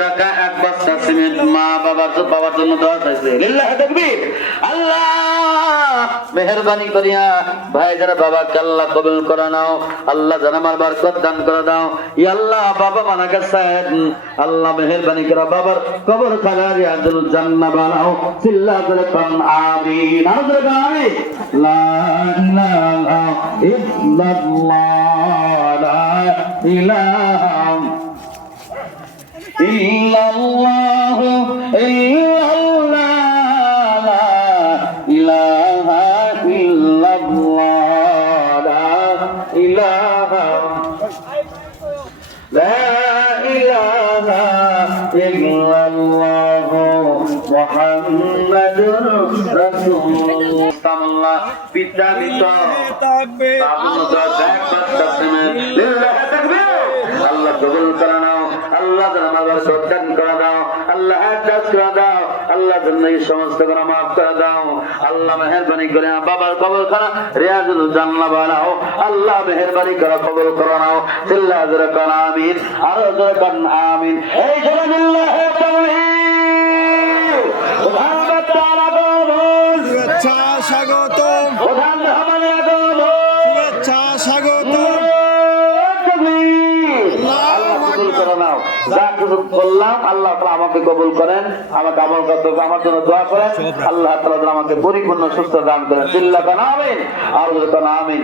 টাকা, এক বস্তা সিমেন্ট মা বাবার বাবার জন্য দেওয়া চাইছে। লিল্লাহ তাকবীর। আল্লাহ, মেহেরবানি করিয়া ভাই যারা বাবা আল্লাহ কবুল করে নাও। আল্লাহ যেন আমার বরকত দান করে দাও। ই আল্লাহ, বাবা মানা গেছে। আল্লাহ মেহেরবানি করে বাবার কবর খানা রিয়াজুল জান্নাহ বানাও। চিল্লা করে কোন আমিন আউযু আমিন। লা ইল্লাল্লাহ, লা ইলাহা ইল্লাল্লাহ ইল্লাল্লাহ লা ইলাহা ইল্লাল্লাহ লা ইলাহা লা ইলাহা পিতা আল্লাহ আমার করে দাও আল্লাহ করে দাও আল্লাহ জন্য এই সমস্ত করে মাফ করে দাও। আল্লাহ মেহরবানি করে বাবার কবল করা রিয়াজুল জান্নাহ বানাও আল্লাহ মেহরবানি করে কবল করে নাও। চিল্লা জোরে কান আমিন। আরও জোরে কান আমিন। এই জোরে বিল্লাহি তাওহীদ। প্রধান বাচ্চার আগমন শুভেচ্ছা স্বাগতম। প্রধান যা কিছু করলাম আল্লাহ আমাকে কবুল করেন আমাকে আমল করতে আমার জন্য দোয়া করেন। আল্লাহ আমাকে পরিপূর্ণ সুস্থ দান করেন। চিল্লা কান আমিন। আর কান আমিন